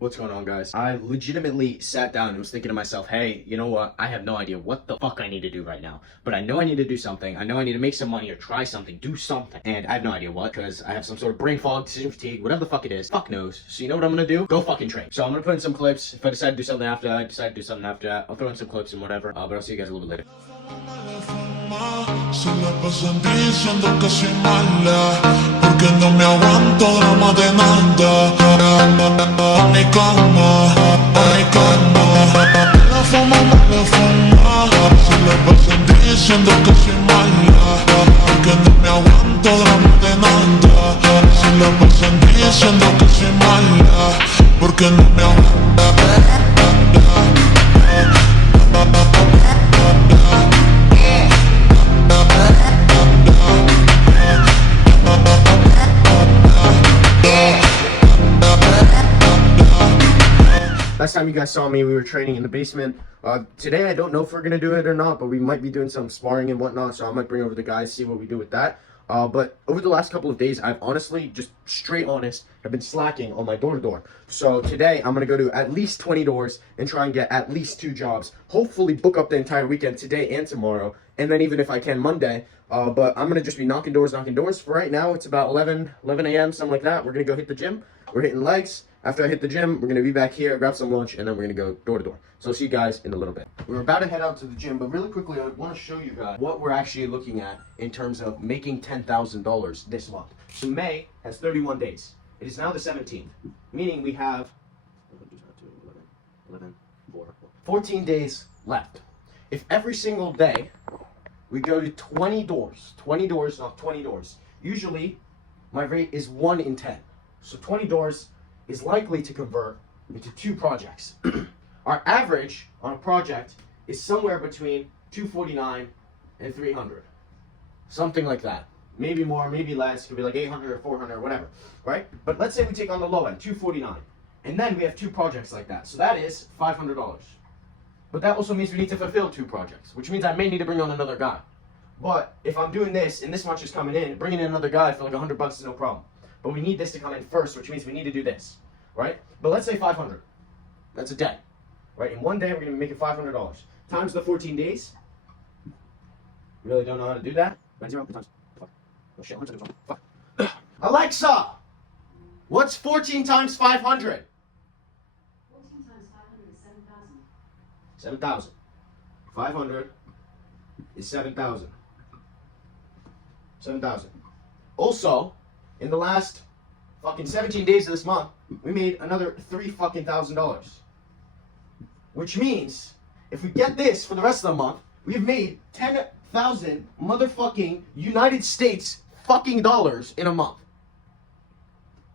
What's going on, guys? I legitimately sat down and was thinking to myself, hey, you know what? I have no idea what the fuck I need to do right now. But I know I need to do something. I know I need to make some money or try something, do something. And I have no idea what, because I have some sort of brain fog, decision fatigue, whatever the fuck it is. Fuck knows. So you know what I'm gonna do? Go fucking train. So I'm gonna put in some clips. If I decide to do something after that, I decide to do something after that. I'll throw in some clips and whatever. But I'll see you guys a little bit later. Se la pasan diciendo que soy mala, porque no me aguanto drama de nada. A mi cama, a mi cama. La fama, mala fama. Se la pasan diciendo que soy mala, porque no me aguanto drama de nada. Se la pasan diciendo que soy mala, porque no me aguanto. Last time you guys saw me, we were training in the basement. Today, I don't know if we're going to do it or not, but we might be doing some sparring and whatnot, so I might bring over the guys, see what we do with that. But over the last couple of days, I've honestly, just straight honest, have been slacking on my door-to-door. So today, I'm going to go to at least 20 doors and try and get at least 2 jobs. Hopefully book up the entire weekend today and tomorrow, and then even if I can Monday. But I'm going to just be knocking doors. For right now, it's about 11 a.m., something like that. We're going to go hit the gym. We're hitting legs. After I hit the gym, we're going to be back here, grab some lunch, and then we're going to go door to door. So I'll see you guys in a little bit. We're about to head out to the gym, but really quickly, I want to show you guys what we're actually looking at in terms of making $10,000 this month. So May has 31 days. It is now the 17th, meaning we have 14 days left. If every single day we go to 20 doors, not 20 doors, usually my rate is 1 in 10. So 20 doors is likely to convert into 2 projects. Our average on a project is somewhere between 249 and 300. Something like that. Maybe more, maybe less. It could be like 800 or 400 or whatever, right? But let's say we take on the low end, 249. And then we have 2 projects like that. So that is $500. But that also means we need to fulfill 2 projects, which means I may need to bring on another guy. But if I'm doing this and this much is coming in, bringing in another guy for like $100 is no problem. But we need this to come in first, which means we need to do this, right? But let's say 500. That's a day, right? In one day, we're going to be making $500. Times the 14 days. Really don't know how to do that? 0 times. Fuck. Oh shit, fuck. Alexa! What's 14 times 500? 14 times 500 is 7,000. 7,000. 500 is 7,000. 7,000. Also, in the last fucking 17 days of this month, we made another $3,000. Which means, if we get this for the rest of the month, we've made 10,000 motherfucking United States fucking dollars in a month.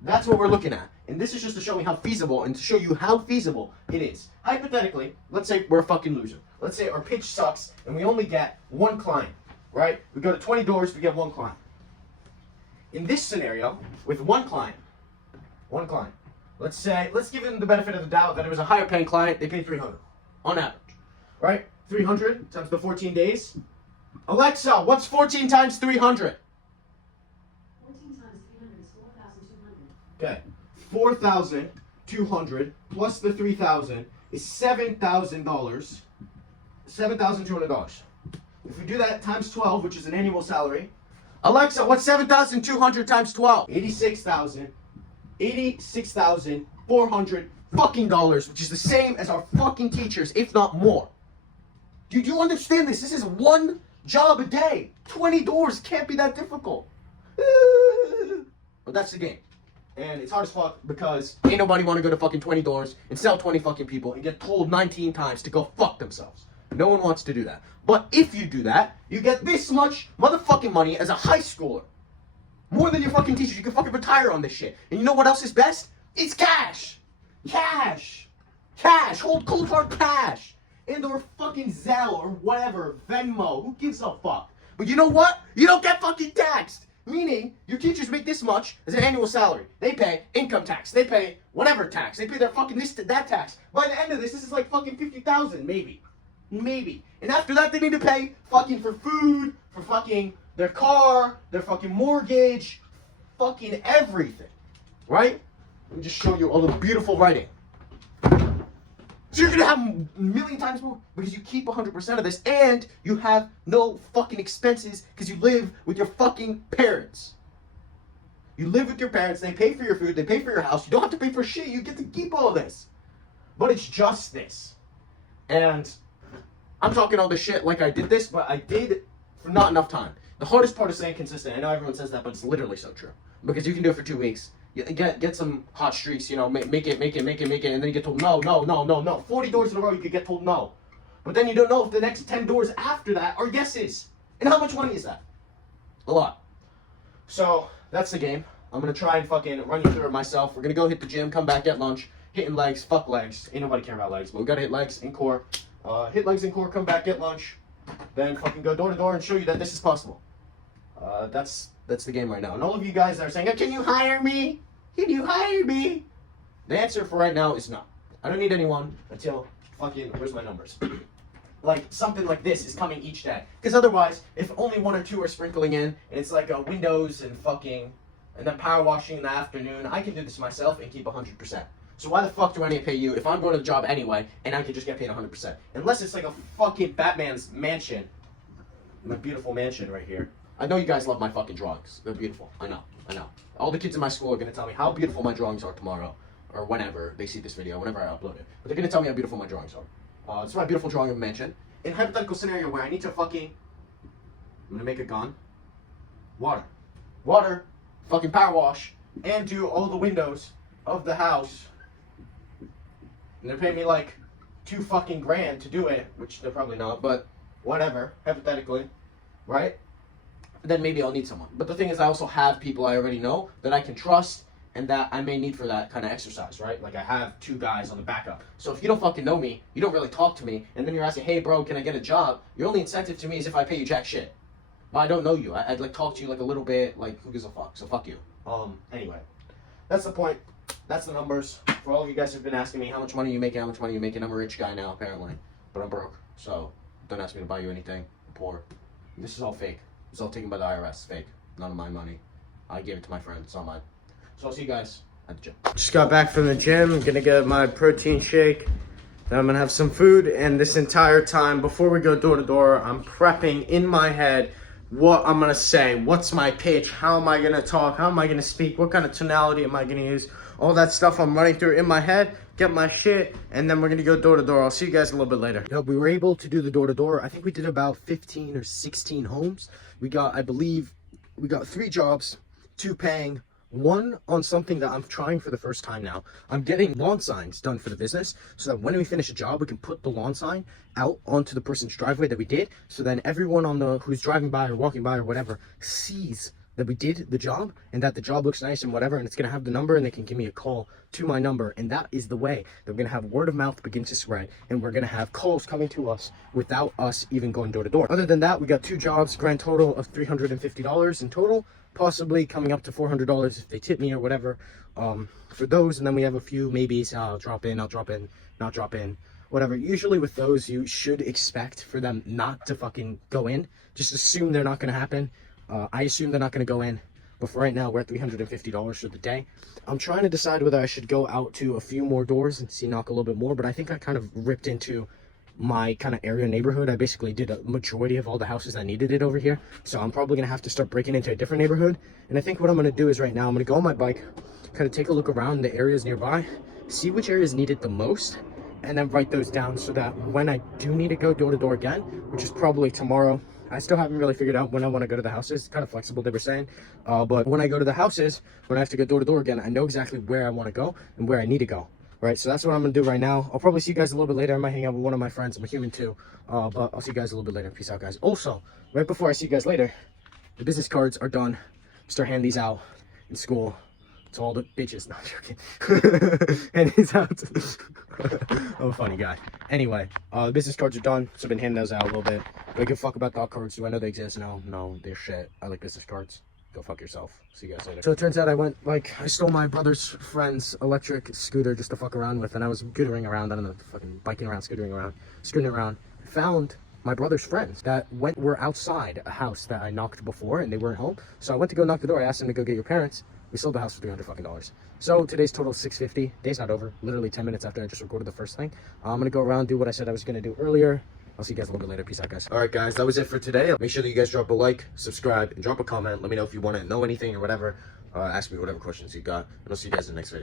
That's what we're looking at. And this is just to show me how feasible and to show you how feasible it is. Hypothetically, let's say we're a fucking loser. Let's say our pitch sucks and we only get 1 client, right? We go to 20 doors, we get 1 client. In this scenario, with 1 client, let's give them the benefit of the doubt that it was a higher paying client, they paid 300 on average, right? 300 times the 14 days. Alexa, what's 14 times 300? 14 times 300 is 4,200. Okay, 4,200 plus the 3,000 is $7,000, $7,200. If we do that times 12, which is an annual salary, Alexa, what's 7,200 times 12? 86,400 fucking dollars, which is the same as our fucking teachers, if not more. Do you understand this? This is 1 job a day. 20 doors can't be that difficult. But that's the game. And it's hard as fuck because ain't nobody want to go to fucking 20 doors and sell 20 fucking people and get told 19 times to go fuck themselves. No one wants to do that. But if you do that, you get this much motherfucking money as a high schooler. More than your fucking teachers. You can fucking retire on this shit. And you know what else is best? It's cash. Cash. Cash. Hold cold hard cash. And or fucking Zelle or whatever. Venmo. Who gives a fuck? But you know what? You don't get fucking taxed. Meaning, your teachers make this much as an annual salary. They pay income tax. They pay whatever tax. They pay their fucking this, that tax. By the end of this is like fucking 50,000, maybe. Maybe. And after that, they need to pay fucking for food, for fucking their car, their fucking mortgage, fucking everything. Right? Let me just show you all the beautiful writing. So you're gonna have a million times more because you keep 100% of this, and you have no fucking expenses because you live with your fucking parents. You live with your parents, they pay for your food, they pay for your house, you don't have to pay for shit, you get to keep all this. But it's just this. And I'm talking all this shit like I did this, but I did for not enough time. The hardest part is staying consistent. I know everyone says that, but it's literally so true. Because you can do it for 2 weeks. You get some hot streaks, you know, make it, and then you get told no. 40 doors in a row, you could get told no. But then you don't know if the next 10 doors after that are yeses. And how much money is that? A lot. So, that's the game. I'm gonna try and fucking run you through it myself. We're gonna go hit the gym, come back, get lunch, hitting legs, fuck legs. Ain't nobody care about legs, but we gotta hit legs and core. Hit legs and core, come back, get lunch, then fucking go door to door and show you that this is possible. That's the game right now. And all of you guys that are saying, can you hire me? Can you hire me? The answer for right now is no. I don't need anyone until fucking, where's my numbers? Like, something like this is coming each day. Because otherwise, if only 1 or 2 are sprinkling in, and it's like a windows and fucking, and then power washing in the afternoon, I can do this myself and keep 100%. So why the fuck do I need to pay you if I'm going to the job anyway, and I can just get paid 100%? Unless it's like a fucking Batman's mansion. My beautiful mansion right here. I know you guys love my fucking drawings. They're beautiful. I know. All the kids in my school are going to tell me how beautiful my drawings are tomorrow. Or whenever they see this video, whenever I upload it. But they're going to tell me how beautiful my drawings are. This is my beautiful drawing of a mansion. In a hypothetical scenario where I need to fucking... I'm going to make a gun. Water. Fucking power wash. And do all the windows of the house. And they're paying me like $2 fucking grand to do it. Which they're probably not, but whatever. Hypothetically. Right? Then maybe I'll need someone. But the thing is, I also have people I already know that I can trust and that I may need for that kind of exercise, right? Like, I have 2 guys on the backup. So if you don't fucking know me, you don't really talk to me, and then you're asking, hey, bro, can I get a job? Your only incentive to me is if I pay you jack shit. But I don't know you. I'd like talk to you like a little bit, like, who gives a fuck? So fuck you. Anyway. That's the point. That's the numbers. For all of you guys who've been asking me, how much money are you making? I'm a rich guy now, apparently. But I'm broke. So don't ask me to buy you anything. I'm poor. This is all fake. It's all taken by the IRS. Fake. None of my money. I gave it to my friend. It's not mine. So I'll see you guys at the gym. Just got back from the gym. I'm gonna get my protein shake. Then I'm gonna have some food. And this entire time, before we go door to door, I'm prepping in my head what I'm gonna say. What's my pitch? How am I gonna talk? How am I gonna speak? What kind of tonality am I gonna use? All that stuff I'm running through in my head. Get my shit, and then we're gonna go door to door. I'll see you guys a little bit later. Yep, we were able to do the door to door. I think we did about 15 or 16 homes. I believe we got 3 jobs, 2 paying, 1 on something that I'm trying for the first time now. I'm getting lawn signs done for the business so that when we finish a job, we can put the lawn sign out onto the person's driveway that we did. So then everyone who's driving by or walking by or whatever sees that we did the job and that the job looks nice and whatever, and it's going to have the number and they can give me a call to my number. And that is the way that we're going to have word of mouth begin to spread, and we're going to have calls coming to us without us even going door to door. Other than that, we got 2 jobs, grand total of $350 in total, possibly coming up to $400 if they tip me or whatever for those. And then we have a few maybes. I'll drop in, not drop in, whatever. Usually with those, you should expect for them not to fucking go in. Just assume they're not going to happen. I assume they're not going to go in, but for right now, we're at $350 for the day. I'm trying to decide whether I should go out to a few more doors and see knock a little bit more, but I think I kind of ripped into my kind of area neighborhood. I basically did a majority of all the houses that needed it over here, so I'm probably going to have to start breaking into a different neighborhood. And I think what I'm going to do is right now, I'm going to go on my bike, kind of take a look around the areas nearby, see which areas need it the most, and then write those down so that when I do need to go door to door again, which is probably tomorrow, I still haven't really figured out when I want to go to the houses. It's kind of flexible, they were saying. But when I go to the houses, when I have to go door to door again, I know exactly where I want to go and where I need to go. Right, so that's what I'm going to do right now. I'll probably see you guys a little bit later. I might hang out with one of my friends. I'm a human too. But I'll see you guys a little bit later. Peace out, guys. Also, right before I see you guys later, the business cards are done. Start handing these out in school to all the bitches. Not joking. And these out. I'm a funny guy. Anyway, the business cards are done, so I've been handing those out a little bit. Do I give a fuck about dog cards? Do I know they exist? No, they're shit. I like business cards. Go fuck yourself. See you guys later. So it turns out I stole my brother's friend's electric scooter just to fuck around with, and I was scootering around, I don't know, fucking biking around, scooting around, found my brother's friends that were outside a house that I knocked before, and they weren't home. So I went to go knock the door. I asked them to go get your parents. We sold the house for $300 fucking. So today's total is 650. Day's not over. Literally 10 minutes after I just recorded the first thing. I'm gonna go around, do what I said I was gonna do earlier. I'll see you guys a little bit later. Peace out, guys. All right, guys, that was it for today. Make sure that you guys drop a like, subscribe, and drop a comment. Let me know if you want to know anything or whatever. Ask me whatever questions you got, and I'll see you guys in the next video.